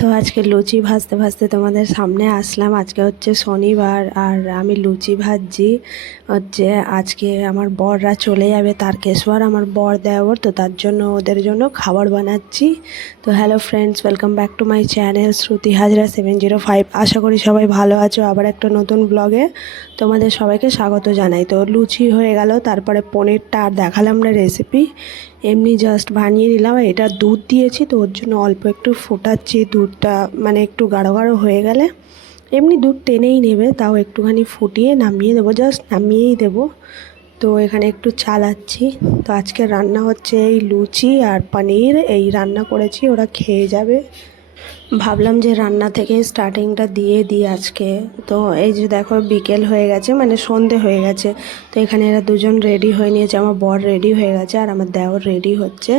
তো আজকে লুচি ভাজতে ভাজতে তোমাদের সামনে আসলাম। আজকে হচ্ছে শনিবার আর আমি লুচি ভাজছি। হচ্ছে আজকে আমার বররা চলে যাবে তারকেশ্বর, আমার বর দেওর, তো তার জন্য ওদের জন্য খাবার বানাচ্ছি। তো hello friends, welcome back to my channel Shruti Hazra 705। আশা করি সবাই ভালো আছো। আবার একটা নতুন ব্লগে তোমাদের সবাইকে স্বাগত জানাই। তো লুচি হয়ে গেল, তারপরে পনিরটা আর দেখালাম না রেসিপি, এমনি জাস্ট বানিয়ে নিলাম। এটা দুধ দিয়েছি তো ওর জন্য অল্প একটু ফোটাচ্ছি। দুধটা মানে একটু গাঢ় গাঢ় হয়ে গেলে এমনি দুধ টেনেই নেবে, তাও একটুখানি ফুটিয়ে নামিয়ে দেবো, জাস্ট নামিয়েই দেবো। তো এখানে একটু চালাচ্ছি। তো আজকে রান্না হচ্ছে এই লুচি আর পনির, এই রান্না করেছি, ওরা খেয়ে যাবে। ভাবলাম যে রান্না থেকে স্টার্টিংটা দিয়ে দিই আজকে। তো এই যে দেখো বিকেল হয়ে গেছে, মানে সন্ধে হয়ে গেছে। তো এখানে এরা দুজন রেডি হয়ে নিয়েছে, আমার বর রেডি হয়ে গেছে আর আমার দেওর রেডি হচ্ছে,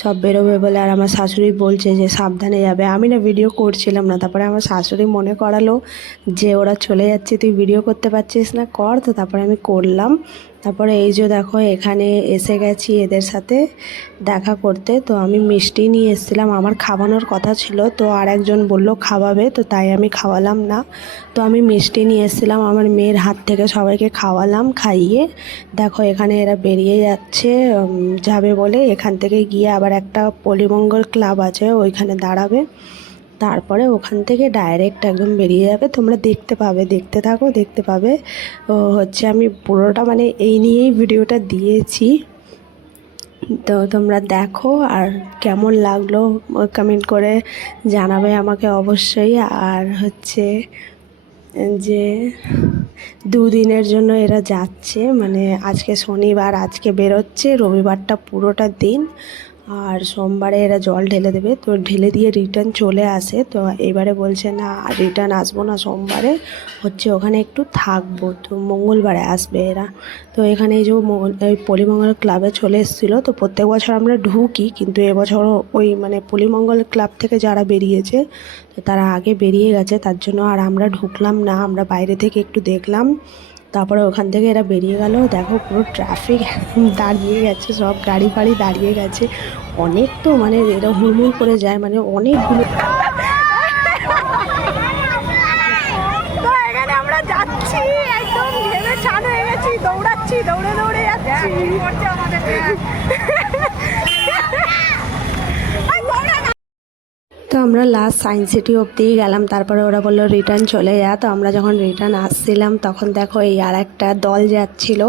সব বেরোবে বলে। আর আমার শাশুড়ি বলছে যে সাবধানে যাবে। আমি না ভিডিও করছিলাম না, তারপরে আমার শাশুড়ি মনে করালো যে ওরা চলে যাচ্ছে, তুই ভিডিও করতে পারছিস না, কর। তো তারপরে আমি করলাম। তারপরে এই যে দেখো এখানে এসে গেছি এদের সাথে দেখা করতে। তো আমি মিষ্টি নিয়ে এসেছিলাম, আমার খাওয়ানোর কথা ছিল, তো আর একজন বললো খাওয়াবে, তো তাই আমি খাওয়ালাম না। তো আমি মিষ্টি নিয়ে এসেছিলাম, আমার মেয়ের হাত থেকে সবাইকে খাওয়ালাম, খাইয়ে দেখো এখানে এরা বেরিয়ে যাচ্ছে যাবে বলে। এখান থেকে গিয়ে আবার একটা পলিমঙ্গল ক্লাব আছে, ওইখানে দাঁড়াবে, তারপরে ওখান থেকে ডাইরেক্ট একদম বেরিয়ে যাবে। তোমরা দেখতে পাবে, দেখতে থাকো, দেখতে পাবে। হচ্ছে আমি পুরোটা মানে এই নিয়েই ভিডিওটা দিয়েছি। তো তোমরা দেখো, আর কেমন লাগলো কমেন্ট করে জানাবে আমাকে অবশ্যই। আর হচ্ছে যে দুদিনের জন্য এরা যাচ্ছে, মানে আজকে শনিবার, আজকে বেরোচ্ছে, রবিবারটা পুরোটা দিন, আর সোমবারে এরা জল ঢেলে দেবে। তো ঢেলে দিয়ে রিটার্ন চলে আসে। তো এবারে বলছে না রিটার্ন আসবো না, সোমবারে হচ্ছে ওখানে একটু থাকবো, তো মঙ্গলবারে আসবে এরা। তো এখানে এই যে ওই পলিমঙ্গল ক্লাবে চলে এসেছিলো। তো প্রত্যেক বছর আমরা ঢুকি, কিন্তু এবছর ওই মানে পলিমঙ্গল ক্লাব থেকে যারা বেরিয়েছে তো তারা আগে বেরিয়ে গেছে, তার জন্য আর আমরা ঢুকলাম না, আমরা বাইরে থেকে একটু দেখলাম। তারপরে ওখান থেকে এরা বেরিয়ে গেল। দেখো পুরো ট্রাফিক দাঁড়িয়ে গেছে, সব গাড়ি ফাড়ি দাঁড়িয়ে গেছে অনেক। তো মানে এরা হুড়মুড় করে যায়, মানে অনেকগুলো। তো এখানে আমরা যাচ্ছি, একদম ঘেমে চান হয়ে গেছি, দৌড়াচ্ছি, দৌড়ে দৌড়ে যাচ্ছি। তো আমরা লাস্ট সায়েন্স সিটি অবধিই গেলাম, তারপরে ওরা বললো রিটার্ন চলে যা। তো আমরা যখন রিটার্ন আসছিলাম তখন দেখো এই আর একটা দল যাচ্ছিল।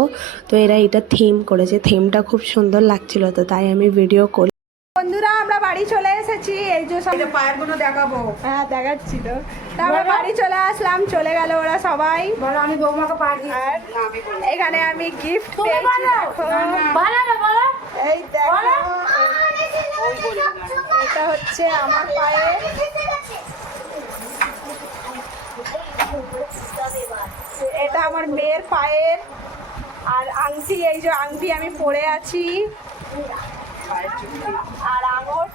তো এরা এটা থিম করেছে, থিমটা খুব সুন্দর লাগছিল, তো তাই আমি ভিডিও করি। বন্ধুরা আমরা বাড়ি চলে এসেছি, এই যে সব পায়ের গুলো দেখাবো। হ্যাঁ দেখাচ্ছি। তো আমরা বাড়ি চলে আসলাম, চলে গেল ওরা সবাই। বলো আমি বৌমাকে পা দিই। আর এখানে আমি গিফট পেয়েছি, দেখো এই দেখো, এটা হচ্ছে আমার পায়ে, এটা আমার মেয়ের পায়ের। আর আংটি, এই যে আংটি আমি পরে আছি, আর আঙুর।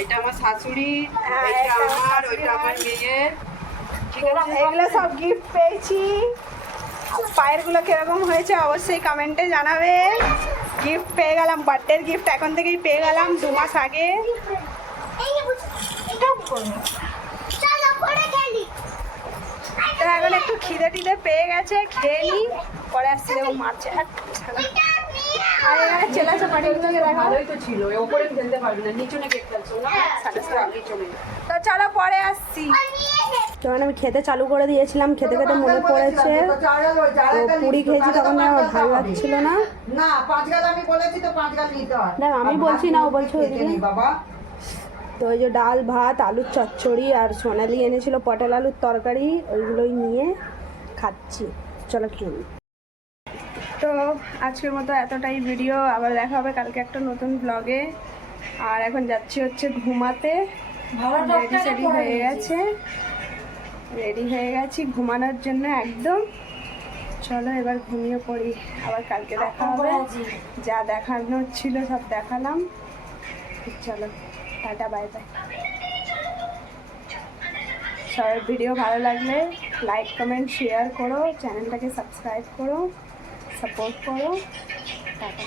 এটা আমার শাশুড়ি, হ্যাঁ, এটা এটা আমার, শাশুড়ি ওইটা আমার মেয়ের। ঠিক আছে, এগুলো সব গিফট পেয়েছি। পায়েরগুলো কিরকম হয়েছে অবশ্যই কমেন্টে জানাবে। গিফট পেয়ে গেলাম, বার্থডের গিফট এখন থেকেই পেয়ে গেলাম, 2 মাস আগে। তো এখন একটু খিদে টিদে পেয়ে গেছে, খেয়ে নি, পরে আসছি দেখো মারছে। আর এখানে চেলা চাপাটিগুলোকে দেখা, ভালোই তো ছিল, ওপরে ফেলতে পারবি না, নিচে কেক ফেলছো না, পিছনে। তো চলো পরে আসছি। তখন আমি খেতে চালু করে দিয়েছিলাম, খেতে খেতে মনে পড়েছে তো পুরি খেয়েছি, তখন আমার ভালো লাগছিল না। না 5 গাল আমি বলেছি তো 5 গাল নিতে হয়। দেখ আমি বলছি না, ও বলছে ওইদিকে। বাবা তো ওই যে ডাল ভাত আলুর চচ্চড়ি আর সোনালি এনেছিল পটল আলুর তরকারি, ওইগুলোই নিয়ে খাচ্ছি। চলো খেয়ে নিই। তো আজকের মতো এতটাই ভিডিও, আবার দেখা হবে কালকে একটা নতুন ব্লগে। আর এখন যাচ্ছি হচ্ছে ঘুমাতে, রেডি হয়ে গেছি ঘুমানোর জন্য একদম। চলো এবার ঘুমিয়ে পড়ি, আবার কালকে দেখা হবে। যা দেখানোর ছিল সব দেখালাম। চলো টাটা, বাই বাই। সবার ভিডিও ভালো লাগলে লাইক কমেন্ট শেয়ার করো, চ্যানেলটাকে সাবস্ক্রাইব করো, সাপোর্ট করো। টাটা।